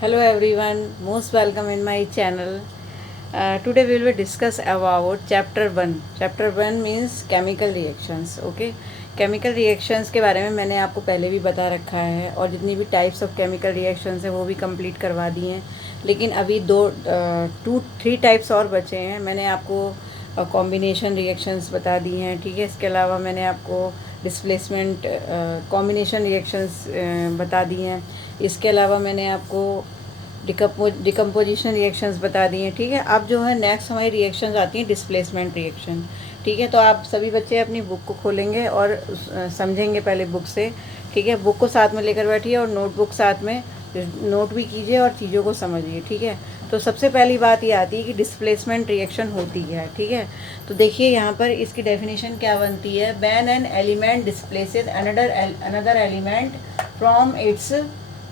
Hello everyone, most welcome in my channel. Today we will discuss about chapter 1. Chapter 1 means chemical reactions. Okay, chemical reactions के बारे में मैंने आपको पहले भी बता रखा है और जितनी भी टाइप्स ऑफ chemical reactions हैं वो भी कंप्लीट करवा दी हैं, लेकिन अभी 3 टाइप्स और बचे हैं। मैंने आपको कॉम्बिनेशन रिएक्शंस बता दी हैं, ठीक है। इसके अलावा मैंने आपको डिस्प्लेसमेंट कॉम्बिनेशन रिएक्शंस बता दी हैं। इसके अलावा मैंने आपको डिकम्पोजिशन रिएक्शंस बता दिए हैं, ठीक है। अब जो है नेक्स्ट हमारी रिएक्शंस आती हैं डिस्प्लेसमेंट रिएक्शन, ठीक है। तो आप सभी बच्चे अपनी बुक को खोलेंगे और समझेंगे पहले बुक से, ठीक है। बुक को साथ में लेकर बैठिए और नोटबुक साथ में नोट भी कीजिए और चीज़ों को समझिए, ठीक है। तो सबसे पहली बात ये आती है कि डिस्प्लेसमेंट रिएक्शन होती है, ठीक है। तो देखिए यहाँ पर इसकी डेफिनेशन क्या बनती है। When an element displaces another element from its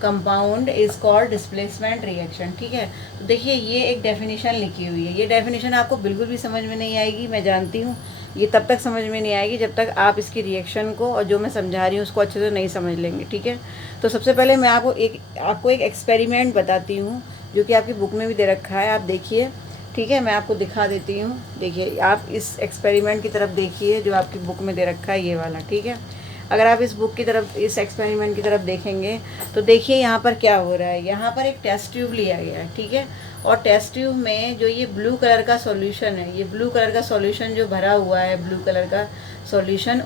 compound is called displacement reaction, ठीक है। तो देखिए ये एक डेफिनेशन लिखी हुई है। ये डेफिनेशन आपको बिल्कुल भी समझ में नहीं आएगी, मैं जानती हूँ। ये तब तक समझ में नहीं आएगी जब तक आप इसकी रिएक्शन को और जो मैं समझा रही हूँ उसको अच्छे से नहीं समझ लेंगे, ठीक है। तो सबसे पहले मैं आपको एक एक्सपेरिमेंट बताती हूँ जो कि आपकी बुक में भी दे रखा है। आप देखिए, ठीक है। मैं आपको दिखा देती हूँ। देखिए आप इस एक्सपेरिमेंट की तरफ देखिए जो आपकी बुक में दे रखा है, ये वाला, ठीक है। अगर आप इस बुक की तरफ, इस एक्सपेरिमेंट की तरफ देखेंगे तो देखिए यहाँ पर क्या हो रहा है। यहाँ पर एक टेस्ट ट्यूब लिया गया है, ठीक है। और टेस्ट ट्यूब में जो ये ब्लू कलर का सॉल्यूशन है, ये ब्लू कलर का सॉल्यूशन जो भरा हुआ है, ब्लू कलर का सॉल्यूशन,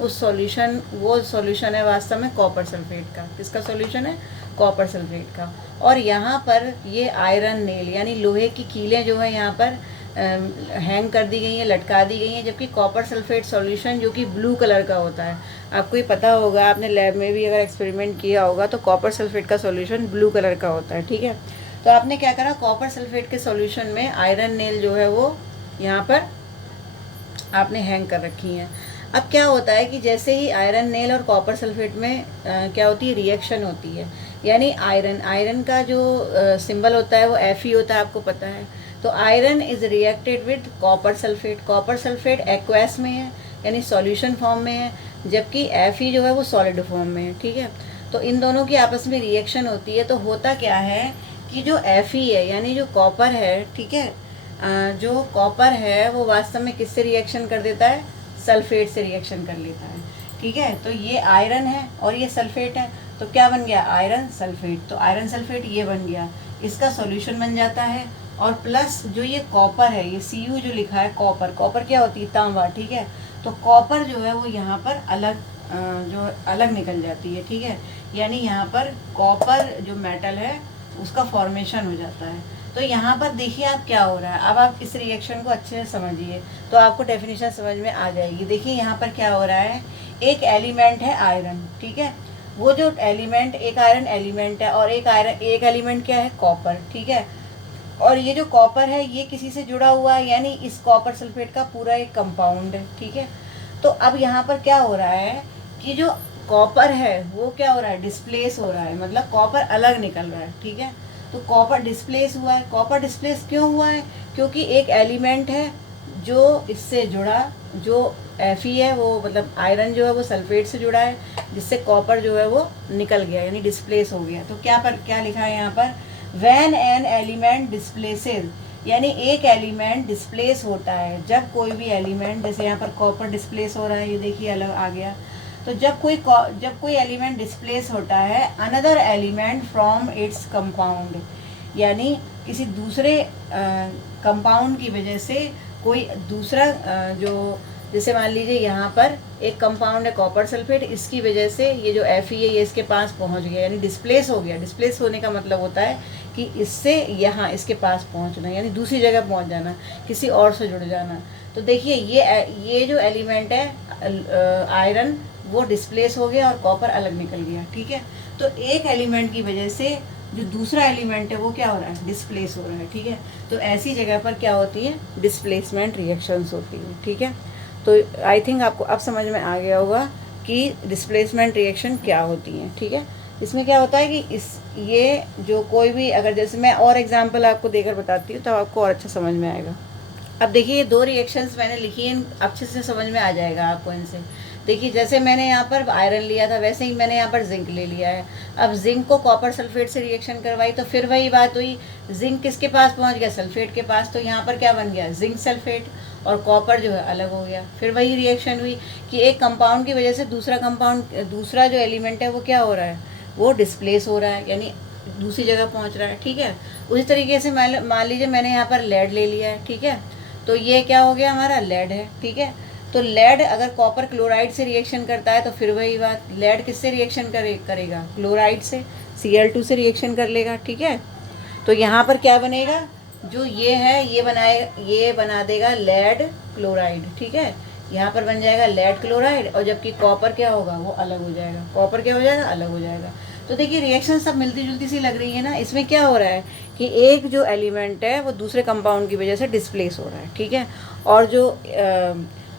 वो सॉल्यूशन है वास्तव में कॉपर सल्फेट का। किसका सॉल्यूशन है? कॉपर सल्फेट का। और यहाँ पर ये आयरन नेल यानी लोहे की कीलें जो है यहाँ पर हैंग कर दी गई हैं, लटका दी गई हैं, जबकि कॉपर सल्फेट सॉल्यूशन जो कि ब्लू कलर का होता है, आपको ये पता होगा, आपने लैब में भी अगर एक्सपेरिमेंट किया होगा तो कॉपर सल्फेट का सॉल्यूशन ब्लू कलर का होता है, ठीक है। तो आपने क्या करा, कॉपर सल्फेट के सॉल्यूशन में आयरन नेल जो है वो यहाँ पर आपने हैंग कर रखी हैं। अब क्या होता है कि जैसे ही आयरन नेल और कॉपर सल्फेट में क्या होती है, रिएक्शन होती है, यानी आयरन का जो सिंबल होता है वो Fe होता है, आपको पता है। तो iron is reacted with copper sulphate aqueous में है यानी सॉल्यूशन फॉर्म में है, जबकि Fe जो है वो सॉलिड फॉर्म में है, ठीक है। तो इन दोनों की आपस में रिएक्शन होती है। तो होता क्या है कि जो Fe है यानी जो कॉपर है, ठीक है, जो कॉपर है वो वास्तव में किससे रिएक्शन कर देता है? सल्फेट से रिएक्शन कर लेता है, ठीक है। तो ये आयरन है और ये सल्फेट है, तो क्या बन गया? Iron sulphate. तो आयरन सल्फेट ये बन गया, इसका सॉल्यूशन बन जाता है। और प्लस जो ये कॉपर है, ये Cu जो लिखा है, कॉपर क्या होती है? तांबा, ठीक है। तो कॉपर जो है वो यहाँ पर अलग निकल जाती है, ठीक है। यानी यहाँ पर कॉपर जो मेटल है उसका फॉर्मेशन हो जाता है। तो यहाँ पर देखिए आप क्या हो रहा है। अब आप इस रिएक्शन को अच्छे से समझिए तो आपको डेफिनेशन समझ में आ जाएगी। देखिए यहाँ पर क्या हो रहा है, एक एलिमेंट है आयरन, ठीक है। वो जो एलिमेंट, एक आयरन एलिमेंट है और एक एलिमेंट क्या है? कॉपर, ठीक है। और ये जो कॉपर है ये किसी से जुड़ा हुआ है, यानी इस कॉपर सल्फेट का पूरा एक कंपाउंड है, ठीक है। तो अब यहाँ पर क्या हो रहा है कि जो कॉपर है वो क्या हो रहा है? डिस्प्लेस हो रहा है, मतलब कॉपर अलग निकल रहा है, ठीक है। तो कॉपर डिस्प्लेस हुआ है। कॉपर डिस्प्लेस क्यों हुआ है? क्योंकि एक एलिमेंट है जो इससे जुड़ा, जो Fe है वो, मतलब आयरन जो है वो सल्फेट से जुड़ा है, जिससे कॉपर जो है वो निकल गया यानी डिस्प्लेस हो गया। तो क्या लिखा है यहाँ पर? व्हेन एन एलिमेंट डिस्प्लेसेस, यानी एक एलिमेंट डिस्प्लेस होता है जब कोई भी एलिमेंट, जैसे यहाँ पर कॉपर डिस्प्लेस हो रहा है, ये देखिए अलग आ गया। तो जब कोई एलिमेंट डिस्प्लेस होता है another element from its compound, यानी किसी दूसरे कंपाउंड की वजह से कोई दूसरा जो, जैसे मान लीजिए यहाँ पर एक कंपाउंड है कॉपर सल्फेट, इसकी वजह से ये जो Fe है ये इसके पास पहुँच गया, यानी डिस्प्लेस हो गया। डिस्प्लेस होने का मतलब होता है कि इससे यहाँ इसके पास पहुँचना, यानी दूसरी जगह पहुँच जाना, किसी और से जुड़ जाना। तो देखिए ये जो एलिमेंट है आयरन, वो डिस्प्लेस हो गया और कॉपर अलग निकल गया, ठीक है। तो एक एलिमेंट की वजह से जो दूसरा एलिमेंट है वो क्या हो रहा है? डिस्प्लेस हो रहा है, ठीक है। तो ऐसी जगह पर क्या होती है? डिस्प्लेसमेंट रिएक्शंस होती हैं, ठीक है। तो आई थिंक आपको अब समझ में आ गया होगा कि डिस्प्लेसमेंट रिएक्शन क्या होती हैं, ठीक है। इसमें क्या होता है कि ये जो कोई भी, अगर जैसे मैं और एग्जांपल आपको देकर बताती हूँ तो आपको और अच्छा समझ में आएगा। अब देखिए ये 2 रिएक्शंस मैंने लिखी हैं, अच्छे से समझ में आ जाएगा आपको इनसे। देखिए जैसे मैंने यहाँ पर आयरन लिया था वैसे ही मैंने यहाँ पर जिंक ले लिया है। अब जिंक को कॉपर सल्फेट से रिएक्शन करवाई तो फिर वही बात हुई, जिंक किसके पास पहुँच गया, सल्फेट के पास, तो यहाँ पर क्या बन गया, जिंक सल्फेट, और कॉपर जो है अलग हो गया। फिर वही रिएक्शन हुई कि एक कंपाउंड की वजह से दूसरा कंपाउंड, दूसरा जो एलिमेंट है वो क्या हो रहा है, वो डिस्प्लेस हो रहा है, यानी दूसरी जगह पहुंच रहा है। ठीक है, उसी तरीके से मान लीजिए मैंने यहाँ पर लेड ले लिया है। ठीक है, तो ये क्या हो गया, हमारा लेड है। ठीक है, तो लेड अगर कॉपर क्लोराइड से रिएक्शन करता है तो फिर वही बात, लेड किससे रिएक्शन करेगा, क्लोराइड से, Cl2 से रिएक्शन कर लेगा। ठीक है, तो यहाँ पर क्या बनेगा, जो ये है ये बना देगा लेड क्लोराइड। ठीक है, यहाँ पर बन जाएगा लेड क्लोराइड, और जबकि कॉपर क्या होगा, वो अलग हो जाएगा, कॉपर क्या हो जाएगा, अलग हो जाएगा। तो देखिए रिएक्शन सब मिलती जुलती सी लग रही है ना। इसमें क्या हो रहा है कि एक जो एलिमेंट है वो दूसरे कंपाउंड की वजह से डिस्प्लेस हो रहा है। ठीक है, और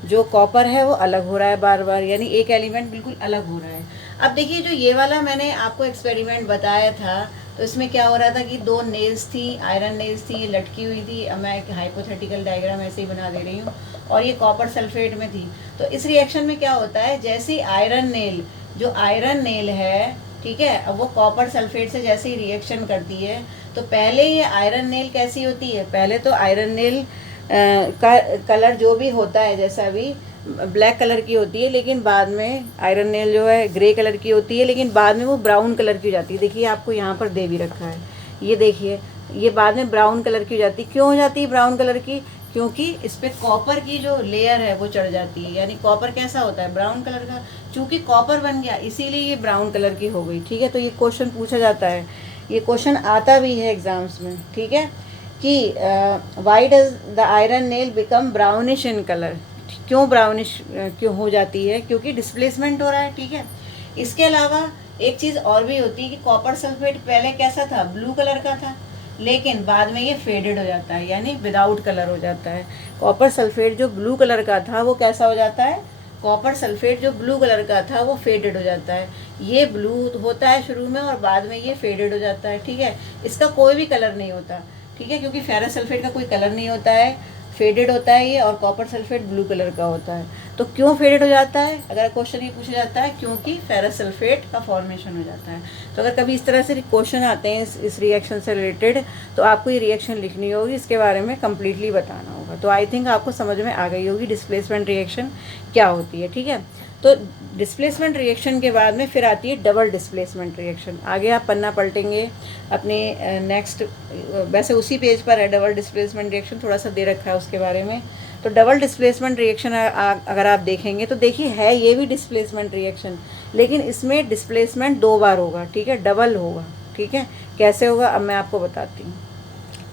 जो कॉपर है वो अलग हो रहा है बार बार, यानी एक एलिमेंट बिल्कुल अलग हो रहा है। अब देखिए जो ये वाला मैंने आपको एक्सपेरिमेंट बताया था, तो इसमें क्या हो रहा था कि दो नेल्स थी, आयरन नेल्स थी, ये लटकी हुई थी। अब मैं एक हाइपोथेटिकल डायग्राम ऐसे ही बना दे रही हूँ, और ये कॉपर सल्फेट में थी। तो इस रिएक्शन में क्या होता है, जैसे आयरन नेल, जो आयरन नेल है, ठीक है, अब वो कॉपर सल्फेट से जैसे ही रिएक्शन करती है, तो पहले ये आयरन नेल कैसी होती है, पहले तो आयरन नेल का कलर जो भी होता है जैसा भी ब्लैक कलर की होती है, लेकिन बाद में आयरन नेल जो है ग्रे कलर की होती है, लेकिन बाद में वो ब्राउन कलर की हो जाती है। देखिए आपको यहाँ पर दे भी रखा है, ये देखिए, ये बाद में ब्राउन कलर की हो जाती है। क्यों हो जाती है ब्राउन कलर की, क्योंकि इस पर कॉपर की जो लेयर है वो चढ़ जाती है, यानी कॉपर कैसा होता है, ब्राउन कलर का। चूँकि कॉपर बन गया इसीलिए ये ब्राउन कलर की हो गई। ठीक है, तो ये क्वेश्चन पूछा जाता है, ये क्वेश्चन आता भी है एग्जाम्स में। ठीक है, कि why does the iron nail become brownish in colour, क्यों ब्राउनिश क्यों हो जाती है, क्योंकि डिस्प्लेसमेंट हो रहा है। ठीक है, इसके अलावा एक चीज़ और भी होती है कि कॉपर सल्फेट पहले कैसा था, ब्लू कलर का था, लेकिन बाद में ये फेडेड हो जाता है, यानी विदाउट कलर हो जाता है। कॉपर सल्फेट जो ब्लू कलर का था वो कैसा हो जाता है, कॉपर सल्फेट जो ब्लू कलर का था वो फेडेड हो जाता है। ये ब्लू होता है शुरू में और बाद में ये फेडेड हो जाता है। ठीक है, इसका कोई भी कलर नहीं होता। ठीक है, क्योंकि फेरस सल्फेट का कोई कलर नहीं होता है, फेडेड होता है ये, और कॉपर सल्फेट ब्लू कलर का होता है। तो क्यों फेडेड हो जाता है, अगर क्वेश्चन ये पूछा जाता है, क्योंकि फेरस सल्फेट का फॉर्मेशन हो जाता है। तो अगर कभी इस तरह से क्वेश्चन आते हैं इस रिएक्शन से रिलेटेड, तो आपको ये रिएक्शन लिखनी होगी, इसके बारे में कम्प्लीटली बताना होगा। तो आई थिंक आपको समझ में आ गई होगी डिस्प्लेसमेंट रिएक्शन क्या होती है। ठीक है, तो डिस्प्लेसमेंट रिएक्शन के बाद में फिर आती है डबल डिस्प्लेसमेंट रिएक्शन। आगे आप पन्ना पलटेंगे अपने नेक्स्ट, वैसे उसी पेज पर है डबल डिस्प्लेसमेंट रिएक्शन, थोड़ा सा दे रखा है उसके बारे में। तो डबल डिस्प्लेसमेंट रिएक्शन अगर आप देखेंगे तो देखिए है ये भी डिस्प्लेसमेंट रिएक्शन, लेकिन इसमें डिस्प्लेसमेंट 2 बार होगा। ठीक है, डबल होगा। ठीक है, कैसे होगा अब मैं आपको बताती हूँ।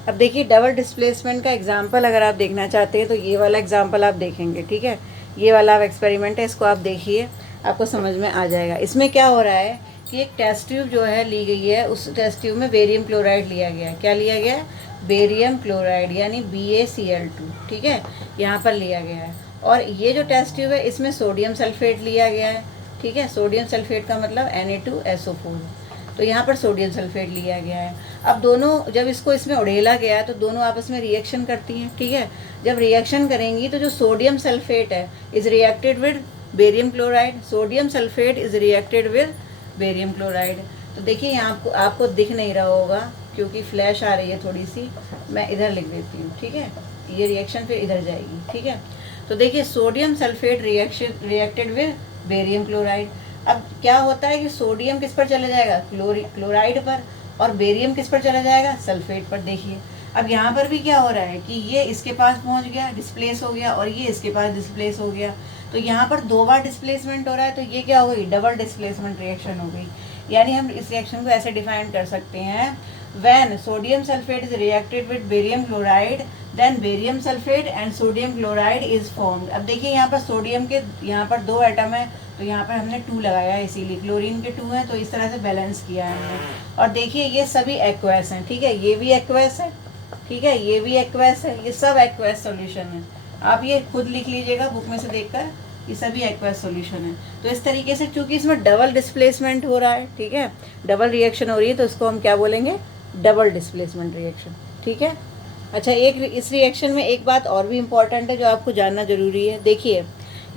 अब देखिए डबल डिस्प्लेसमेंट का एग्जाम्पल अगर आप देखना चाहते हैं तो ये वाला एग्जाम्पल आप देखेंगे। ठीक है, ये वाला आप एक्सपेरिमेंट है, इसको आप देखिए, आपको समझ में आ जाएगा। इसमें क्या हो रहा है कि एक टेस्ट ट्यूब जो है ली गई है, उस टेस्ट ट्यूब में बेरियम क्लोराइड लिया गया है। क्या लिया गया है, बेरियम क्लोराइड, यानी BaCl2। ठीक है, यहाँ पर लिया गया है। और ये जो टेस्ट ट्यूब है इसमें सोडियम सल्फेट लिया गया है। ठीक है, सोडियम सल्फेट का मतलब Na2SO4, तो यहाँ पर सोडियम सल्फेट लिया गया है। अब दोनों जब इसको इसमें उड़ेला गया है तो दोनों आपस में रिएक्शन करती हैं। ठीक है, जब रिएक्शन करेंगी तो जो सोडियम सल्फेट है is reacted with barium chloride, sodium sulphate is reacted with barium chloride. तो देखिए यहाँ आपको दिख नहीं रहा होगा क्योंकि फ्लैश आ रही है थोड़ी सी, मैं इधर लिख देती हूँ। ठीक है, ये रिएक्शन फिर इधर जाएगी। ठीक है, तो देखिए sodium sulphate reacted with barium chloride. अब क्या होता है कि सोडियम किस पर चला जाएगा, क्लोराइड पर, और बेरियम किस पर चला जाएगा, सल्फेट पर। देखिए अब यहाँ पर भी क्या हो रहा है कि ये इसके पास पहुँच गया, डिस्प्लेस हो गया, और ये इसके पास डिस्प्लेस हो गया। तो यहाँ पर 2 बार डिस्प्लेसमेंट हो रहा है, तो ये क्या हो गई, डबल डिस्प्लेसमेंट रिएक्शन हो गई। यानी हम इस रिएक्शन को ऐसे डिफाइन कर सकते हैं, when sodium sulphate is reacted with barium chloride then barium sulphate and sodium chloride is formed. अब देखिए यहाँ पर सोडियम के यहाँ पर 2 एटम है, तो यहाँ पर हमने 2 लगाया है, इसीलिए क्लोरीन के 2 हैं, तो इस तरह से बैलेंस किया है हमने। और देखिए ये सभी एक्वस हैं। ठीक है, ये भी एक्वस है, ठीक है, ये भी एक्वस है, ये सब एक्वस सॉल्यूशन है। आप ये खुद लिख लीजिएगा बुक में से देखकर, ये सभी एक्वस सॉल्यूशन है। तो इस तरीके से चूंकि इसमें डबल डिस्प्लेसमेंट हो रहा है, ठीक है, डबल रिएक्शन हो रही है, तो इसको हम क्या बोलेंगे, डबल डिस्प्लेसमेंट रिएक्शन। ठीक है, अच्छा एक इस रिएक्शन में एक बात और भी इम्पॉर्टेंट है जो आपको जानना जरूरी है। देखिए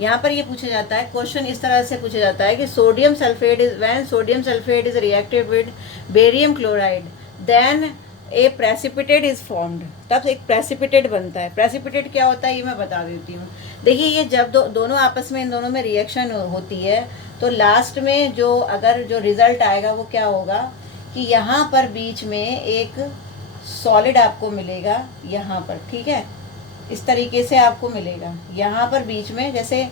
यहाँ पर ये पूछा जाता है, क्वेश्चन इस तरह से पूछा जाता है कि sodium sulphate is when sodium sulphate is reacted with barium chloride then a precipitate is formed, तब एक प्रेसिपिटेट बनता है। प्रेसिपिटेट क्या होता है ये मैं बता देती हूँ। देखिए ये जब दोनों आपस में, इन दोनों में रिएक्शन होती है तो लास्ट में जो अगर जो रिजल्ट आएगा वो क्या होगा कि यहाँ पर बीच में एक सॉलिड आपको मिलेगा यहाँ पर, ठीक है, इस तरीके से आपको मिलेगा। यहाँ पर बीच में जैसे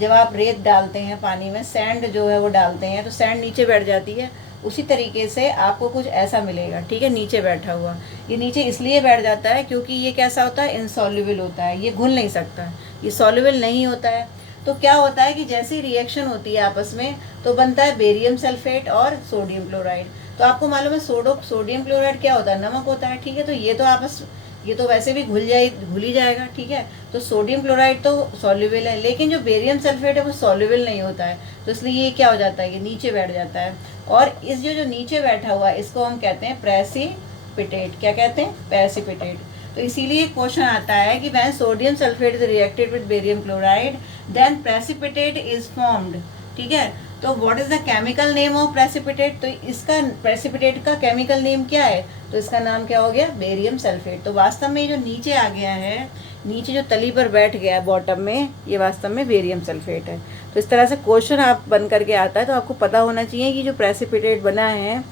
जब आप रेत डालते हैं पानी में, सैंड जो है वो डालते हैं तो सैंड नीचे बैठ जाती है, उसी तरीके से आपको कुछ ऐसा मिलेगा, ठीक है, नीचे बैठा हुआ। ये नीचे इसलिए बैठ जाता है क्योंकि ये कैसा होता है, इनसॉल्युबल होता है, ये घुल नहीं सकता, ये सॉल्युबल नहीं होता है। तो क्या होता है कि जैसी रिएक्शन होती है आपस में तो बनता है बेरियम सल्फेट और सोडियम क्लोराइड। तो आपको मालूम है सोडियम क्लोराइड क्या होता है, नमक होता है, ठीक है। तो ये तो वैसे भी घुल ही जाएगा, ठीक है। तो सोडियम क्लोराइड तो सॉल्युबल है, लेकिन जो बेरियम सल्फेट है वो सॉल्युबल नहीं होता है, तो इसलिए ये क्या हो जाता है, ये नीचे बैठ जाता है। और इस जो नीचे बैठा हुआ है इसको हम कहते हैं प्रेसिपिटेट। क्या कहते हैं, प्रेसिपिटेट। तो इसीलिए क्वेश्चन आता है कि when sodium sulphate is reacted with barium chloride then precipitate is formed, ठीक है। तो what is the chemical name of precipitate, तो इसका प्रेसिपिटेट का केमिकल नेम क्या है, तो इसका नाम क्या हो गया, बेरियम सल्फेट। तो वास्तव में ये जो नीचे आ गया है, नीचे जो तली पर बैठ गया है बॉटम में, ये वास्तव में बेरियम सल्फेट है। तो इस तरह से क्वेश्चन आप बन करके आता है, तो आपको पता होना चाहिए कि जो प्रेसिपिटेट बना है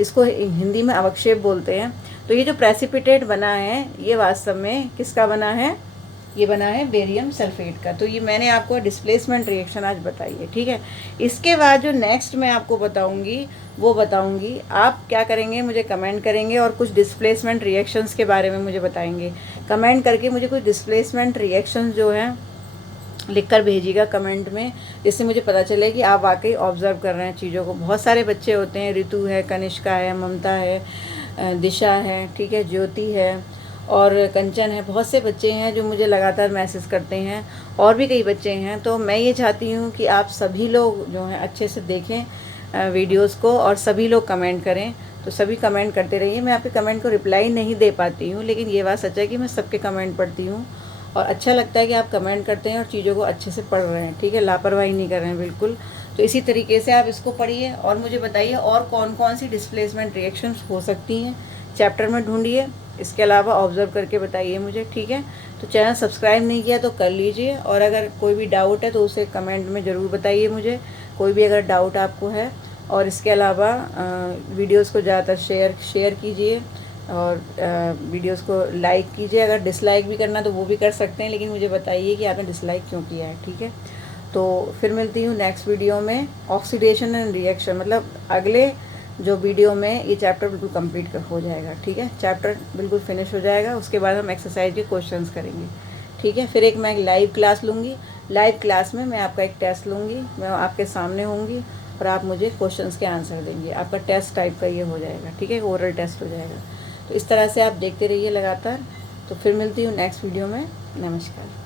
इसको हिंदी में अवक्षेप बोलते हैं। तो ये जो प्रेसिपिटेट बना है ये वास्तव में किसका बना है, ये बना है बेरियम सल्फेट का। तो ये मैंने आपको डिस्प्लेसमेंट रिएक्शन आज बताई है, ठीक है। इसके बाद जो नेक्स्ट मैं आपको बताऊंगी वो बताऊंगी, आप क्या करेंगे, मुझे कमेंट करेंगे और कुछ डिस्प्लेसमेंट रिएक्शंस के बारे में मुझे बताएंगे। कमेंट करके मुझे कुछ डिस्प्लेसमेंट रिएक्शंस जो हैं लिख कर भेजिएगा कमेंट में, जिससे मुझे पता चले कि आप वाकई ऑब्ज़र्व कर रहे हैं चीज़ों को। बहुत सारे बच्चे होते हैं, ऋतु है, कनिष्का है, ममता है, दिशा है, ठीक है, ज्योति है और कंचन है। बहुत से बच्चे हैं जो मुझे लगातार मैसेज करते हैं, और भी कई बच्चे हैं। तो मैं ये चाहती हूँ कि आप सभी लोग जो हैं अच्छे से देखें वीडियोस को और सभी लोग कमेंट करें। तो सभी कमेंट करते रहिए। मैं आपके कमेंट को रिप्लाई नहीं दे पाती हूँ, लेकिन ये बात सच है कि मैं सबके कमेंट पढ़ती हूँ और अच्छा लगता है कि आप कमेंट करते हैं और चीज़ों को अच्छे से पढ़ रहे हैं, ठीक है, लापरवाही नहीं कर रहे हैं बिल्कुल। तो इसी तरीके से आप इसको पढ़िए और मुझे बताइए और कौन कौन सी डिस्प्लेसमेंट रिएक्शंस हो सकती हैं, चैप्टर में ढूंढिए। इसके अलावा ऑब्ज़र्व करके बताइए मुझे, ठीक है। तो चैनल सब्सक्राइब नहीं किया तो कर लीजिए, और अगर कोई भी डाउट है तो उसे कमेंट में ज़रूर बताइए मुझे, कोई भी अगर डाउट आपको है। और इसके अलावा वीडियोस को ज़्यादातर शेयर कीजिए और वीडियोस को लाइक कीजिए। अगर डिसलाइक भी करना तो वो भी कर सकते हैं, लेकिन मुझे बताइए कि आपने डिसलाइक क्यों किया है, ठीक है। तो फिर मिलती हूँ नेक्स्ट वीडियो में, ऑक्सीडेशन एंड रिएक्शन, मतलब अगले जो वीडियो में ये चैप्टर बिल्कुल कंप्लीट हो जाएगा, ठीक है। चैप्टर बिल्कुल फिनिश हो जाएगा, उसके बाद हम एक्सरसाइज के क्वेश्चंस करेंगे, ठीक है। फिर एक मैं लाइव क्लास लूँगी, लाइव क्लास में मैं आपका एक टेस्ट लूँगी, मैं आपके सामने होंगी और आप मुझे क्वेश्चंस के आंसर देंगे। आपका टेस्ट टाइप का ये हो जाएगा, ठीक है, ओरल टेस्ट हो जाएगा। तो इस तरह से आप देखते रहिए लगातार। तो फिर मिलती हूँ नेक्स्ट वीडियो में। नमस्कार।